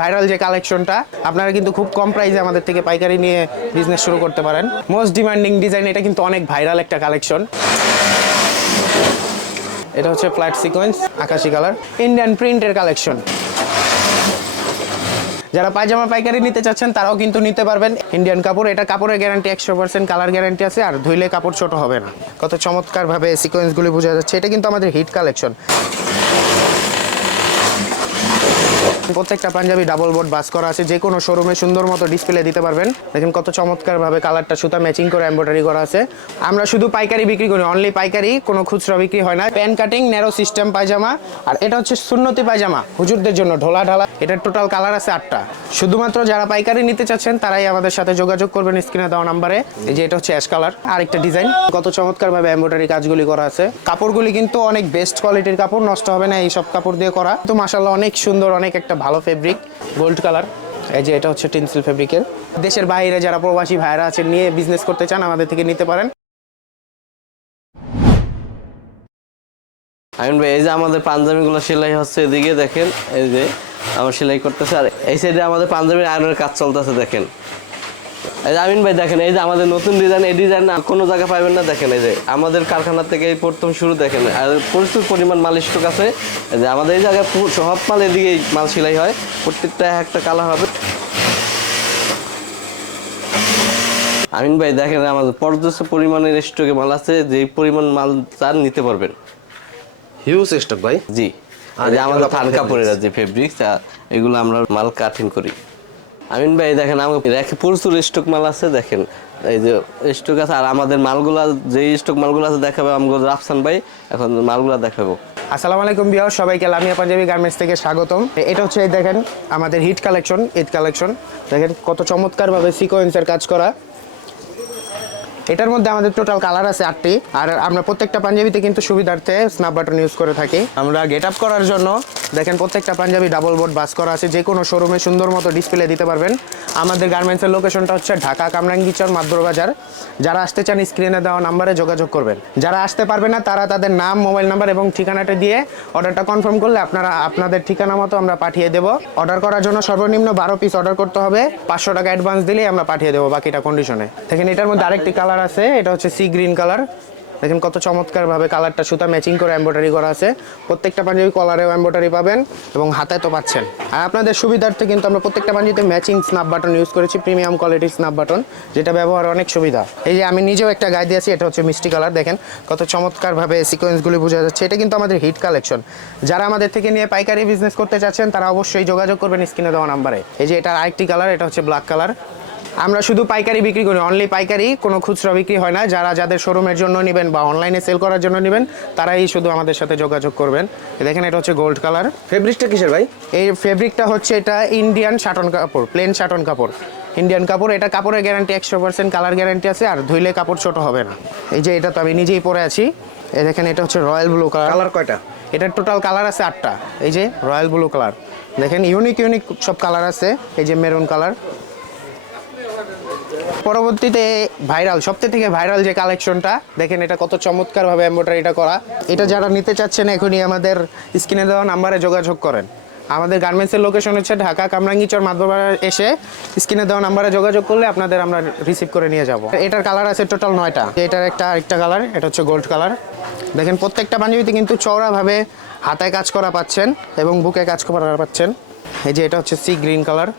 Viral যে কালেকশনটা আপনারা কিন্তু খুব কম প্রাইসে আমাদের থেকে পাইকারি নিয়ে বিজনেস শুরু করতে পারেন। মোস্ট ডিমান্ডিং ডিজাইন, এটা কিন্তু অনেক ভাইরাল একটা কালেকশন। এটা হচ্ছে ফ্ল্যাট সিকোয়েন্স আকাশি কালার ইন্ডিয়ান প্রিন্টের কালেকশন। যারা পায়জামা পাইকারি নিতে চাচ্ছেন তারাও কিন্তু নিতে পারবেন। ইন্ডিয়ান কাপড়, এটা কাপড়ের গ্যারান্টি 100%, কালার গ্যারান্টি আছে, আর ধুইলে কাপড় ছোট হবে না। কত চমৎকার ভাবে সিকোয়েন্সগুলি বোঝা যাচ্ছে। এটা কিন্তু আমাদের হিট কালেকশন। প্রত্যেকটা পাঞ্জাবি ডাবল বোর্ড বাস করা আছে, যে কোনো শোরুমে সুন্দর মতো ডিসপ্লে দিতে পারবেন। দেখেন কত চমৎকার ভাবে কালারটা সুতা ম্যাচিং করে এমব্রয়ডারি করা আছে। আমরা শুধু পাইকারি বিক্রি করি, অনলি পাইকারি, কোনো খুচরা বিক্রি হয় না। প্যান কাটিং ন্যারো সিস্টেম পায়জামা, আর এটা হচ্ছে সুন্নতি পায়জামা হুজুরদের জন্য, ঢোলা ঢালা। এটার টোটাল কালার আছে 8টা। শুধুমাত্র যারা পাইকারি নিতে চাচ্ছেন তারাই আমাদের সাথে যোগাযোগ করবেন স্ক্রিনে দেওয়া নাম্বারে। এই যে এটা হচ্ছে অ্যাশ কালার, আরেকটা ডিজাইন। কত চমৎকার ভাবে এমব্রয়ডারি কাজগুলি করা আছে। কাপড়গুলি কিন্তু অনেক বেস্ট কোয়ালিটির কাপড়, নষ্ট হবে না এই সব কাপড় দিয়ে করা। তো মাশাআল্লাহ অনেক সুন্দর, অনেক একটা ভালো ফেব্রিক, গোল্ড কালার। এই যে এটা হচ্ছে টেন্সিল ফেব্রিকের। দেশের বাইরে যারা প্রবাসী ভাইরা আছেন, নিয়ে বিজনেস করতে চান, আমাদের থেকে নিতে পারেন। আমিন ভাই, এই যে আমাদের পাঞ্জাবিগুলো সেলাই হচ্ছে, এদিকে দেখেন, এই যে আমার সেলাই করতেছে, আর এই সাইডে আমাদের পাঞ্জাবির আয়রনের কাজ চলতেছে। দেখেন এই যে আমিন ভাই, দেখেন এই যে আমাদের নতুন ডিজাইন, এই ডিজাইন কোনো জায়গায় পাবেন না। দেখেন এই যে আমাদের কারখানা থেকে এই প্রথম শুরু। দেখেন আর প্রচুর পরিমাণ মাল স্টক আছে। এই যে আমাদের এই জায়গায় সব মাল এদিকে মাল সেলাই হয়, প্রত্যেকটা একটা কালার হবে। আমিন ভাই দেখেন আমাদের পর্যাপ্ত পরিমাণের স্টকে মাল আছে, যে পরিমাণ মাল চান নিতে পারবেন। হিউজ স্টক ভাই। জি, আর আমাদের থান কাপড়ের যে ফেব্রিক্স, এগুলো আমরা মাল কাটিং করি। আমিন ভাই দেখেন আমাকে রেখে প্রচুর স্টক মাল আছে। দেখেন এই যে স্টক আছে, আর আমাদের মালগুলা যে স্টক মালগুলো আছে দেখাবে আমাদের রাফসান ভাই। এখন মালগুলা দেখাবো। আসসালামু আলাইকুম ভিউয়ার, সবাইকে লামিয়া পাঞ্জাবি গার্মেন্টস থেকে স্বাগতম। এটা হচ্ছে এই দেখেন আমাদের হিট কালেকশন, ঈদ কালেকশন। দেখেন কত চমৎকার ভাবে সিকোয়েন্সের কাজ করা। এটার মধ্যে আমাদের টোটাল কালার আছে 8টি, আর আমরা প্রত্যেকটা পাঞ্জাবিতে কিন্তু সুবিধার্থে স্ন্যাপ বাটন ইউজ করে থাকি। আমরা গেট আপ করার জন্য দেখেন প্রত্যেকটা পাঞ্জাবি ডাবল বোর্ড বাস করা আছে, যে কোনো শোরুমে সুন্দর মতো ডিসপ্লে দিতে পারবেন। আমাদের গার্মেন্টসের লোকেশনটা হচ্ছে ঢাকা কামরাঙ্গীচর মাদুরবাজার। যারা আসতে চান স্ক্রিনে দেওয়া নাম্বারে যোগাযোগ করবেন। যারা আসতে পারবে না তারা তাদের নাম, মোবাইল নাম্বার এবং ঠিকানাটা দিয়ে অর্ডারটা কনফার্ম করলে আপনারা আপনাদের ঠিকানা মতো আমরা পাঠিয়ে দেব। অর্ডার করার জন্য সর্বনিম্ন 12 পিস অর্ডার করতে হবে। 500 টাকা অ্যাডভান্স দিলেই আমরা পাঠিয়ে দেবো, বাকিটা কন্ডিশনে। দেখেন এটার মধ্যে আরেকটি কালার আছে, এটা হচ্ছে সি গ্রিন কালার। দেখেন কত চমৎকার ভাবে কালারটা সুতা ম্যাচিং করে এমব্রয়ডারি করা আছে। প্রত্যেকটা পাঞ্জাবি কলারেও এমব্রয়ডারি পাবেন এবং হাতায় তো পাচ্ছেন। আর আপনাদের সুবিধার্থে কিন্তু আমরা প্রত্যেকটা পাঞ্জাবিতে ম্যাচিং স্ন্যাপ বাটন ইউজ করেছি, প্রিমিয়াম কোয়ালিটির স্ন্যাপ বাটন, যেটা ব্যবহার অনেক সুবিধা। এই যে আমি নিজেও একটা গায়ে দিয়েছি, এটা হচ্ছে মিষ্টি কালার। দেখেন কত চমৎকার ভাবে সিকোয়েন্সগুলি বোঝা যাচ্ছে। এটা কিন্তু আমাদের হিট কালেকশন। যারা আমাদের থেকে নিয়ে পাইকারি বিজনেস করতে চাচ্ছেন তারা অবশ্যই যোগাযোগ করবেন স্ক্রিনে দেওয়া নাম্বারে। এই যে এটা আরেকটি কালার, এটা হচ্ছে ব্ল্যাক কালার। আমরা শুধু পাইকারি বিক্রি করি, অনলি পাইকারি, কোনো খুচরা বিক্রি হয় না। যারা যাদের শোরুমের জন্য নেবেন বা অনলাইনে সেল করার জন্য নেবেন তারাই শুধু আমাদের সাথে যোগাযোগ করবেন। দেখেন এটা হচ্ছে গোল্ড কালার। ফেব্রিকটা কিসের ভাই? এই ফেব্রিকটা হচ্ছে এটা ইন্ডিয়ান শাটন কাপড়, প্লেন শাটন কাপড়, ইন্ডিয়ান কাপড়। এটা কাপড়ের গ্যারান্টি 100%, কালার গ্যারান্টি আছে, আর ধুইলে কাপড় ছোট হবে না। এই যে এটা তো আমি নিজেই পরে আছি। এই দেখেন এটা হচ্ছে রয়্যাল ব্লু কালার। কালার কয়টা? এটার টোটাল কালার আছে 8টা। এই যে রয়্যাল ব্লু কালার, দেখেন ইউনিক ইউনিক সব কালার আছে। এই যে মেরুন কালার। পরবর্তীতে ভাইরাল, সবথেকে ভাইরাল যে কালেকশনটা দেখেন, এটা কত চমৎকার ভাবে এমব্রয়ডারিটা করা। এটা যারা নিতে চাচ্ছেন এখনই আমাদের স্ক্রিনে দেওয়া নাম্বারে যোগাযোগ করেন। আমাদের গার্মেন্টসের লোকেশন হচ্ছে ঢাকা কামরাঙ্গীচর মাদুরবাজার। এসে স্ক্রিনে দেওয়া নাম্বারে যোগাযোগ করলে আপনাদের আমরা রিসিভ করে নিয়ে যাব। এটার কালার আছে টোটাল 9টা। এটার আরেকটা কালার, এটা হচ্ছে গোল্ড কালার। দেখেন প্রত্যেকটা পাঞ্জাবিতে কিন্তু চওড়াভাবে হাতায় কাজ করা পাচ্ছেন এবং বুকে কাজ করা পাচ্ছেন। এই যে এটা হচ্ছে সি গ্রিন কালার।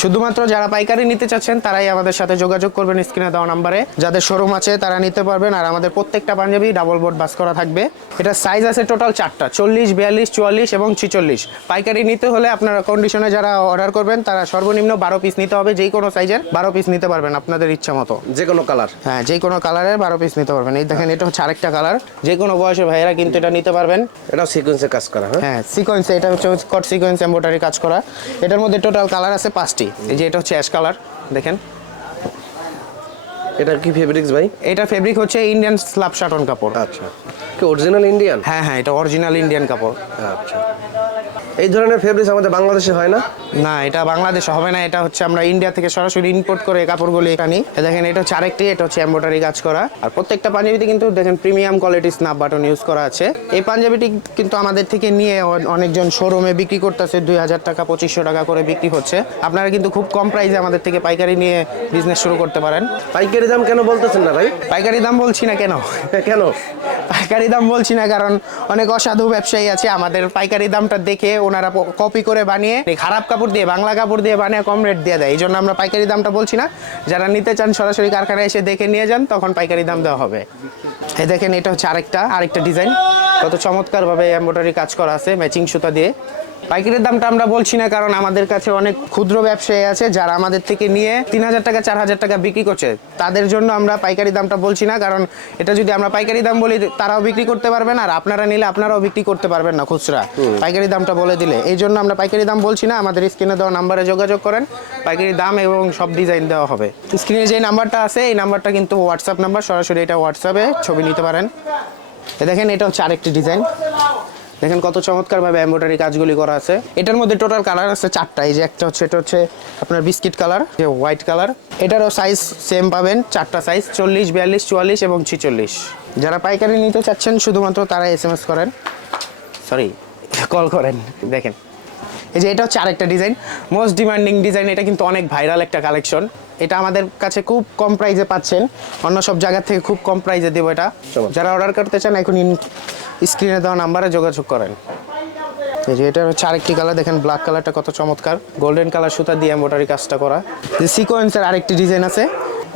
শুধুমাত্র যারা পাইকারি নিতে চাচ্ছেন তারাই আমাদের সাথে যোগাযোগ করবেন স্ক্রিনে দেওয়া নাম্বারে। যাদের শোরুম আছে তারা নিতে পারবেন। আর আমাদের প্রত্যেকটা পাঞ্জাবি ডাবল বোর্ড বাস করা থাকবে। এটা সাইজ আছে টোটাল 4টা, 40, 42, 44 এবং 46। পাইকারি নিতে হলে আপনারা কন্ডিশনে যারা অর্ডার করবেন তারা সর্বনিম্ন 12 পিস নিতে হবে। যেই কোনো সাইজের 12 পিস নিতে পারবেন আপনাদের ইচ্ছা মতো, যে কোনো কালার। হ্যাঁ, যে কোনো কালারের 12 পিস নিতে পারবেন। এই দেখেন এটা হচ্ছে আরেকটা কালার, যে কোনো বয়সের ভাইয়েরা কিন্তু এটা নিতে পারবেন। এটা সিকোয়েন্সের কাজ করা। হ্যাঁ সিকোয়েন্সে, এটা হচ্ছে কট সিকোয়েন্স এমব্রয়ডারি কাজ করা। এটার মধ্যে টোটাল কালার আছে 5টি। এই যে এটা হচ্ছে অ্যাশ কালার। দেখেন এটা কি ফেব্রিক্স ভাই? এটা ফেব্রিক হচ্ছে ইন্ডিয়ান স্ল্যাব শাটন কাপড়। আচ্ছা, কি অরিজিনাল ইন্ডিয়ান? হ্যাঁ হ্যাঁ, এটা অরিজিনাল ইন্ডিয়ান কাপড়। আচ্ছা, এই ধরনের ফেব্রিক্স আমাদের বাংলাদেশে হয় না? না, এটা বাংলাদেশে হবে না, এটা হচ্ছে আমরা ইন্ডিয়া থেকে সরাসরি ইম্পোর্ট করে কাপড়গুলি আনি। দেখেন এটা হচ্ছে আরেকটি, এটা হচ্ছে এমব্রয়ডারি কাজ করা। আর প্রত্যেকটা পাঞ্জাবিতে কিন্তু দেখেন premium quality snap button use করা আছে। এই পাঞ্জাবিটি কিন্তু আমাদের থেকে নিয়ে অনেকজন শোরুমে বিক্রি করতেছে, 2000 টাকা 2500 টাকা করে বিক্রি হচ্ছে। আপনারা কিন্তু খুব কম প্রাইসে আমাদের থেকে পাইকারি নিয়ে বিজনেস শুরু করতে পারেন। পাইকারি দাম কেন বলতেছেন না ভাই? পাইকারি দাম বলছি না কেন? কেন পাইকারি দাম বলছি না কারণ অনেক অসাধু ব্যবসায়ী আছে, আমাদের পাইকারি দামটা দেখে ওনারা কপি করে বানিয়ে খারাপ কাপড় দিয়ে, বাংলা কাপড় দিয়ে বানিয়ে কম রেট দিয়ে দেয়। এই জন্য আমরা পাইকারি দামটা বলছি না। যারা নিতে চান সরাসরি কারখানায় এসে দেখে নিয়ে যান, তখন পাইকারি দাম দেওয়া হবে। এই দেখেন এটা হচ্ছে আরেকটা ডিজাইন, কত চমৎকারভাবে এমব্রয়ডারি কাজ করা আছে ম্যাচিং সুতা দিয়ে। পাইকারির দামটা আমরা বলছি না কারণ আমাদের কাছে অনেক ক্ষুদ্র ব্যবসায়ী আছে যারা আমাদের থেকে নিয়ে 3000 টাকা 4000 টাকা বিক্রি করছে। তাদের জন্য আমরা পাইকারি দামটা বলছি না, কারণ এটা যদি আমরা পাইকারি দাম বলি তারাও বিক্রি করতে পারবেন, আর আপনারা নিলে আপনারাও বিক্রি করতে পারবেন না খুচরা পাইকারি দামটা বলে দিলে। এই জন্য আমরা পাইকারি দাম বলছি না। আমাদের স্ক্রিনে দেওয়া নাম্বারে যোগাযোগ করেন, পাইকারি দাম এবং সব ডিজাইন দেওয়া হবে। স্ক্রিনে যে নাম্বারটা আছে এই নাম্বারটা কিন্তু হোয়াটসঅ্যাপ নাম্বার, সরাসরি এটা হোয়াটসঅ্যাপে ছবি নিতে পারেন। দেখেন এটা হচ্ছে আরেকটি ডিজাইন, দেখেন কত চমৎকারভাবে এমব্রয়ডারি কাজগুলি করা আছে। এটার মধ্যে টোটাল কালার আছে 4টা। এই যে একটা হচ্ছে, এটা হচ্ছে আপনার বিস্কিট কালার, যে হোয়াইট কালার। এটারও সাইজ সেম পাবেন, 4টা সাইজ, 40, 42, 44 এবং 46। যারা পাইকারি নিতে চাচ্ছেন শুধুমাত্র তারা SMS করেন, কল করেন। দেখেন এই যে এটা হচ্ছে আরেকটা ডিজাইন, মোস্ট ডিমান্ডিং ডিজাইন। এটা কিন্তু অনেক ভাইরাল একটা কালেকশন। এটা আমাদের কাছে খুব কম প্রাইসে পাচ্ছেন, অন্য সব জায়গা থেকে খুব কম প্রাইসে দেবো এটা। যারা অর্ডার করতে চান এখন স্ক্রিনে দেওয়া নাম্বারে যোগাযোগ করেন। এই যে এটা হচ্ছে আরেকটি কালার, দেখেন ব্ল্যাক কালারটা কত চমৎকার, গোল্ডেন কালার সুতা দিয়ে এমব্রয়ডারি কাজটা করা। যে সিকোয়েন্সের আরেকটি ডিজাইন আছে,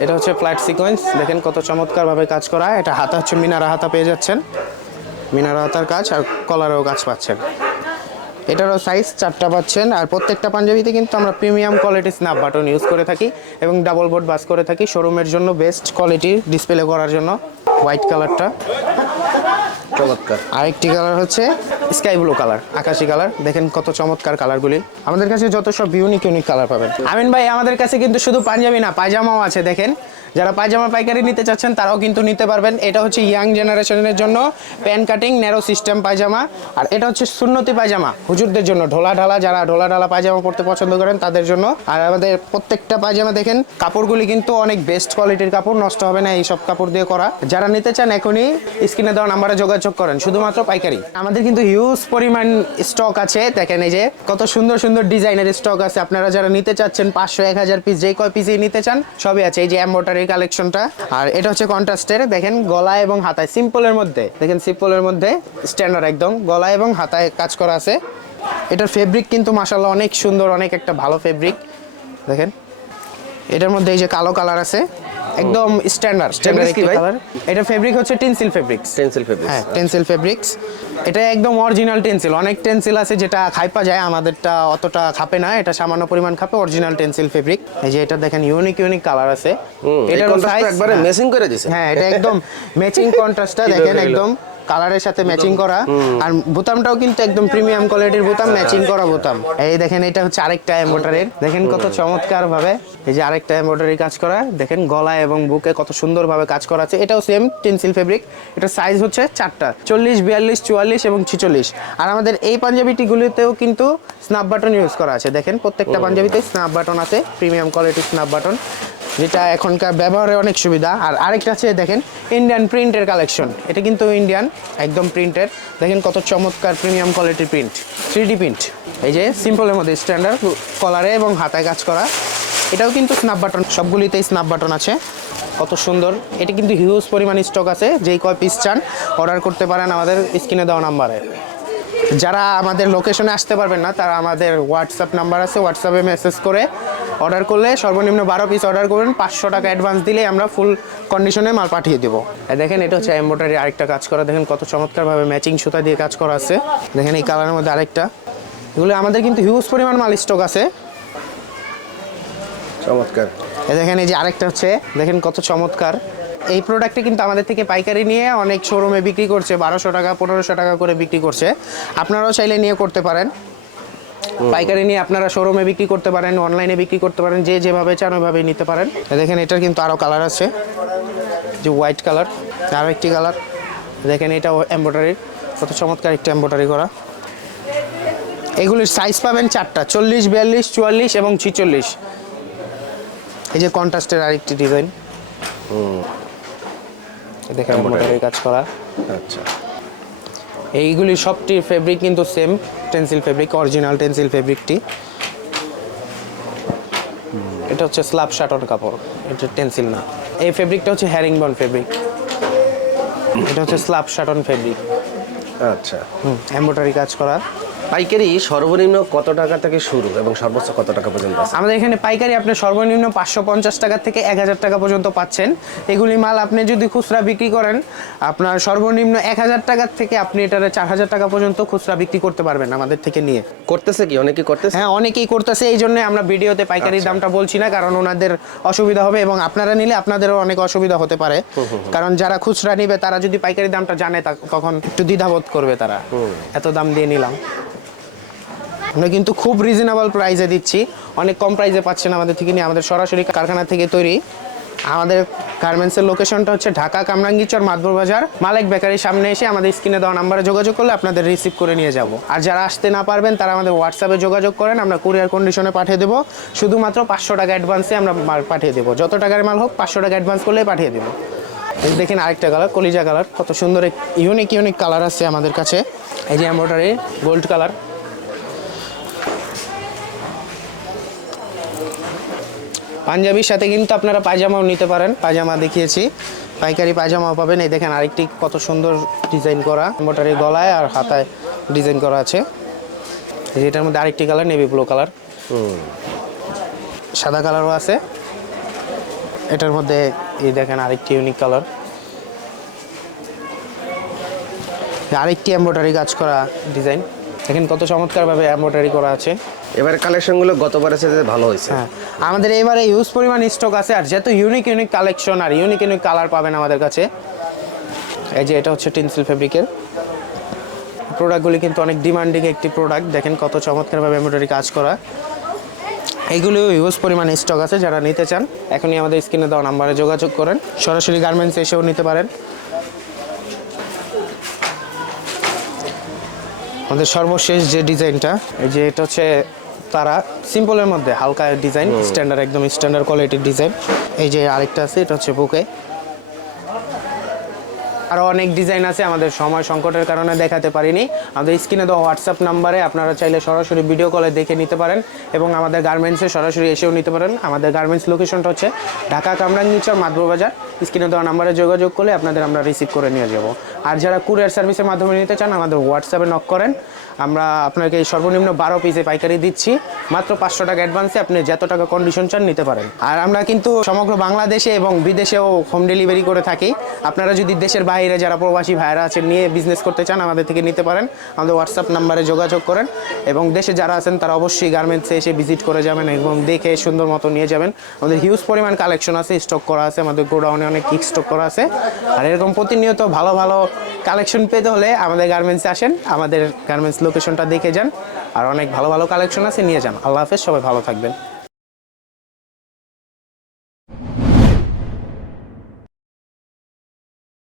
এটা হচ্ছে ফ্ল্যাট সিকোয়েন্স, দেখেন কত চমৎকারভাবে কাজ করা। এটা হাতা হচ্ছে মিনারা হাতা পেয়ে যাচ্ছেন, মিনারা হাতার কাজ, আর কলারেও কাজ পাচ্ছেন। এটারও সাইজ 4টা পাচ্ছেন। আর প্রত্যেকটা পাঞ্জাবিতে কিন্তু আমরা premium quality snap button use করে থাকি এবং ডাবল বোর্ড বাস করে থাকি, শোরুমের জন্য বেস্ট কোয়ালিটি ডিসপ্লে করার জন্য। হোয়াইট কালারটা চমৎকার। আরেকটি কালার হচ্ছে স্কাই ব্লু কালার, আকাশি কালার। দেখেন কত চমৎকার কালারগুলি। আমাদের কাছে যত সব ইউনিক কালার পাবেন। আমিন ভাই আমাদের কাছে কিন্তু শুধু পাঞ্জাবি না, পায়জামাও আছে। দেখেন যারা পায়জামা পাইকারি নিতে চাচ্ছেন তারাও কিন্তু নিতে পারবেন। এটা হচ্ছে ইয়াং জেনারেশনের জন্য প্যান কাটিং ন্যারো সিস্টেম পায়জামা। আর এটা হচ্ছে সুন্নতি পায়জামা, হুজুরদের জন্য, ঢোলা ঢালা, যারা ঢোলা ঢালা পায়জামা পড়তে পছন্দ করেন তাদের জন্য। আর আমাদের প্রত্যেকটা পায়জামা দেখেন কাপড়গুলি কিন্তু অনেক বেস্ট কোয়ালিটির কাপড়, নষ্ট হবে না এই সব কাপড় দিয়ে করা। যারা নিতে চান এখনই স্ক্রিনে দেওয়া নাম্বারে যোগাযোগ করেন, শুধুমাত্র পাইকারি। আমাদের কিন্তু হিউজ পরিমাণ স্টক আছে। দেখেন এই যে কত সুন্দর সুন্দর ডিজাইনের স্টক আছে। আপনারা যারা নিতে চাচ্ছেন 500 1000 পিস, যে কয় পিসই নিতে চান সবই আছে। এই যে এমব্রয়ডারি কালেকশনটা, আর এটা হচ্ছে কন্ট্রাস্টের। দেখেন গলা এবং হাতায় সিম্পলের মধ্যে, দেখেন সিম্পলের মধ্যে স্ট্যান্ডার্ড একদম গলা এবং হাতায় কাজ করা আছে। এটার ফেব্রিক কিন্তু মাশাআল্লাহ অনেক সুন্দর, অনেক একটা ভালো ফেব্রিক। দেখেন এটার মধ্যে এই যে কালো কালার আছে, একদম স্ট্যান্ডার্ড কালার। এটা ফেব্রিক হচ্ছে টেনসিল ফেব্রিক্স। হ্যাঁ, টেনসিল ফেব্রিক্স। এটা একদম অরিজিনাল টেনসিল। অনেক টেনসিল আছে যেটা খাইপা যায়, আমাদেরটা অতটা খাপে না, এটা সামান্য পরিমাণ খাপে, অরিজিনাল টেনসিল ফেব্রিক। এই যে এটা দেখেন ইউনিক কালার আছে। এটার সাইজ একবারে ম্যাচিং করে দিয়েছে। হ্যাঁ, এটা একদম ম্যাচিং কন্ট্রাস্টটা দেখেন, একদম কালারের সাথে ম্যাচিং করা। আর বোতামটাও কিন্তু একদম প্রিমিয়াম কোয়ালিটির বোতাম, ম্যাচিং করা বোতাম। এই দেখেন এটা হচ্ছে আরেকটা এমব্রয়ডারির, দেখেন কত চমৎকার ভাবে এই যে আরেকটা এমব্রয়ডারি কাজ করা। দেখেন গলা এবং বুকে কত সুন্দর ভাবে কাজ করা আছে। এটাও সেম টেনসিল ফেব্রিক। এটা সাইজ হচ্ছে 4টা, 40, 42, 44 এবং 46। আর আমাদের এই পাঞ্জাবিটিগুলিতেও কিন্তু স্ন্যাপ বাটন ইউজ করা আছে। দেখেন প্রত্যেকটা পাঞ্জাবিতে স্ন্যাপ বাটন আছে, প্রিমিয়াম কোয়ালিটির স্ন্যাপ বাটন, যেটা এখনকার ব্যবহারে অনেক সুবিধা। আর আরেকটা আছে দেখেন ইন্ডিয়ান প্রিন্টের কালেকশন। এটা কিন্তু ইন্ডিয়ান একদম প্রিন্টের। দেখেন কত চমৎকার প্রিমিয়াম কোয়ালিটির প্রিন্ট, 3D প্রিন্ট। এই যে সিম্পলের মধ্যে স্ট্যান্ডার্ড কলারে এবং হাতায় কাজ করা। এটাও কিন্তু স্ন্যাপ বাটন, সবগুলিতেই স্ন্যাপ বাটন আছে। কত সুন্দর। এটা কিন্তু হিউজ পরিমাণ স্টক আছে, যেই কয় পিস চান অর্ডার করতে পারেন আমাদের স্ক্রিনে দেওয়া নাম্বারে। যারা আমাদের লোকেশনে আসতে পারবেন না তারা আমাদের হোয়াটসঅ্যাপ নাম্বার আছে, হোয়াটসঅ্যাপে মেসেজ করে অর্ডার করলে সর্বনিম্ন 12 পিস অর্ডার করবেন, 500 টাকা অ্যাডভান্স দিলে আমরা ফুল কন্ডিশনে মাল পাঠিয়ে দেবো। দেখেন এটা হচ্ছে এমব্রয়ডারি আরেকটা কাজ করা। দেখেন কত চমৎকারভাবে ম্যাচিং সুতা দিয়ে কাজ করা আছে। দেখেন এই কালারের মধ্যে আরেকটা। এগুলো আমাদের কিন্তু হিউজ পরিমাণ মাল স্টক আছে। চমৎকার। দেখেন এই যে আরেকটা হচ্ছে, দেখেন কত চমৎকার। এই প্রোডাক্টটি কিন্তু আমাদের থেকে পাইকারি নিয়ে অনেক শোরুমে বিক্রি করছে, 1200 টাকা 1500 টাকা করে বিক্রি করছে। আপনারাও চাইলে নিয়ে করতে পারেন। পাইকারি নিয়ে আপনারা শোরুমে বিক্রি করতে পারেন, অনলাইনে বিক্রি করতে পারেন, যে যেভাবে চান ওইভাবেই নিতে পারেন। দেখেন এটার কিন্তু আরও কালার আছে, যে হোয়াইট কালার, আরও একটি কালার। দেখেন এটাও এমব্রয়ডারি, কত চমৎকার একটা এমব্রয়ডারি করা। এগুলির সাইজ পাবেন 4টা, 40, 42, 44 এবং 46। এই যে কন্ট্রাস্টের আরেকটি ডিজাইন, দেখেন এমব্রয়ডারি কাজ করা। আচ্ছা, এইগুলি সবটির ফেব্রিক কিন্তু same Tencel fabric, original Tencel ফেব্রিকটি। এটা হচ্ছে স্ল্যাব শাটন কাপড়, এটা টেন্সিল না। এই ফেব্রিকটা হচ্ছে হ্যারিংবন ফেব্রিক, এটা হচ্ছে স্ল্যাব শাটন ফেব্রিক। আচ্ছা। এমব্রয়ডারি কাজ করা। পাইকারি সর্বনিম্ন কত টাকা থেকে শুরু এবং সর্বোচ্চ কত টাকা পর্যন্ত আছে? আমাদের এখানে পাইকারি আপনি সর্বনিম্ন 550 টাকা থেকে 1000 টাকা পর্যন্ত পাচ্ছেন। এগুলি মাল আপনি যদি খুচরা বিক্রি করেন, আপনার সর্বনিম্ন 1000 টাকা থেকে আপনি এটারে 4000 টাকা পর্যন্ত খুচরা বিক্রি করতে পারবেন আমাদের থেকে নিয়ে। করতেছে কি অনেকে করতেছে? হ্যাঁ, অনেকেই করতেছে। এই জন্য আমরা ভিডিওতে পাইকারির দামটা বলছি না, কারণ ওনাদের অসুবিধা হবে এবং আপনারা নিলে আপনাদেরও অনেক অসুবিধা হতে পারে। কারণ যারা খুচরা নিবে তারা যদি পাইকারি দামটা জানে তখন একটু দ্বিধাবোধ করবে, তারা এত দাম দিয়ে নিলাম। আমরা কিন্তু খুব রিজনেবল প্রাইসে দিচ্ছি, অনেক কম প্রাইসে পাচ্ছেন আমাদের থেকে নিয়ে। আমাদের সরাসরি কারখানা থেকে তৈরি। আমাদের গার্মেন্টসের লোকেশনটা হচ্ছে ঢাকা কামরাঙ্গীচর মাদবর বাজার মালেক বেকারির সামনে এসে আমাদের স্ক্রিনে দেওয়া নাম্বারে যোগাযোগ করলে আপনাদের রিসিভ করে নিয়ে যাব। আর যারা আসতে না পারবেন তারা আমাদের হোয়াটসঅ্যাপে যোগাযোগ করেন, আমরা কুরিয়ার কন্ডিশনে পাঠিয়ে দেবো। শুধুমাত্র 500 টাকা অ্যাডভান্সে আমরা মাল পাঠিয়ে দেবো। যত টাকার মাল হোক 500 টাকা অ্যাডভান্স করলেই পাঠিয়ে দেবো। দেখেন আরেকটা কালার, কলিজা কালার, কত সুন্দর ইউনিক কালার আছে আমাদের কাছে। এই যে এমব্রয়ডারি গোল্ড কালার। পাঞ্জাবির সাথে কিন্তু আপনারা পায়জামাও নিতে পারেন, পায়জামা দেখিয়েছি, পাইকারি পায়জামাও পাবেন। এই দেখেন আরেকটি কত সুন্দর ডিজাইন করা, এমব্রয়ডারি গলায় আর হাতায় ডিজাইন করা আছে। এটার মধ্যে আরেকটি কালার নেভি ব্লু কালার, সাদা কালারও আছে। এটার মধ্যে এই দেখেন আরেকটি ইউনিক কালার, আরেকটি এমব্রয়ডারি কাজ করা ডিজাইন। দেখেন কত চমৎকারভাবে এমব্রয়ডারি করা আছে। এবারে কালেকশনগুলো গতবারের সাথে ভালো হয়েছে। হ্যাঁ, আমাদের এবারে ইউজ পরিমাণ স্টক আছে, আর যেহেতু ইউনিক কালেকশন আর ইউনিক কালার পাবেন আমাদের কাছে। এই যে এটা হচ্ছে টেন্সিল ফেব্রিকের প্রোডাক্টগুলি, কিন্তু অনেক ডিমান্ডিং একটি প্রোডাক্ট। দেখেন কত চমৎকারভাবে এমব্রয়ডারি কাজ করা। এইগুলিও ইউজ পরিমাণ স্টক আছে, যারা নিতে চান এখনই আমাদের স্ক্রিনে দেওয়া নাম্বারে যোগাযোগ করেন। সরাসরি গার্মেন্টস এসেও নিতে পারেন। আমাদের সর্বশেষ যে ডিজাইনটা, এই যে এটা হচ্ছে তারা সিম্পলের মধ্যে হালকা ডিজাইন, স্ট্যান্ডার্ড, একদম স্ট্যান্ডার্ড কোয়ালিটির ডিজাইন। এই যে আরেকটা আছে, এটা হচ্ছে বুকে। আরও অনেক ডিজাইন আছে, আমাদের সময় সংকটের কারণে দেখাতে পারিনি। আমাদের স্ক্রিনে দেওয়া হোয়াটসঅ্যাপ নাম্বারে আপনারা চাইলে সরাসরি ভিডিও কলে দেখে নিতে পারেন এবং আমাদের গার্মেন্টসে সরাসরি এসেও নিতে পারেন। আমাদের গার্মেন্টস লোকেশনটা হচ্ছে ঢাকা কামরাঙ্গীচর মাদবর বাজার। স্ক্রিনে দেওয়া নাম্বারে যোগাযোগ করলে আপনাদের আমরা রিসিভ করে নিয়ে যাব। আর যারা কুরিয়ার সার্ভিসের মাধ্যমে নিতে চান আমাদের হোয়াটসঅ্যাপে নক করেন। আমরা আপনাকে সর্বনিম্ন 12 পিসে পাইকারি দিচ্ছি, মাত্র 500 টাকা অ্যাডভান্সে আপনি যত টাকা কন্ডিশন চান নিতে পারেন। আর আমরা কিন্তু সমগ্র বাংলাদেশে এবং বিদেশেও হোম ডেলিভারি করে থাকি। আপনারা যদি দেশের বাইরে যারা প্রবাসী ভাইরা আছেন নিয়ে বিজনেস করতে চান আমাদের থেকে নিতে পারেন। আমাদের হোয়াটসঅ্যাপ নাম্বারে যোগাযোগ করেন এবং দেশে যারা আছেন তারা অবশ্যই গার্মেন্টসে এসে ভিজিট করে যাবেন এবং দেখে সুন্দর মতো নিয়ে যাবেন। আমাদের হিউজ পরিমাণ কালেকশন আছে, স্টক করা আছে, আমাদের গোডাউনে অনেক স্টক করা আছে। আর এরকম প্রতিনিয়ত ভালো ভালো কালেকশন পেতে হলে আমাদের গার্মেন্টসে আসেন, আমাদের গার্মেন্টস লোকেশনটা দেখে যান। আর অনেক ভালো ভালো কালেকশন আছে, নিয়ে যান। আল্লাহ হাফেজ, সবাই ভালো থাকবেন।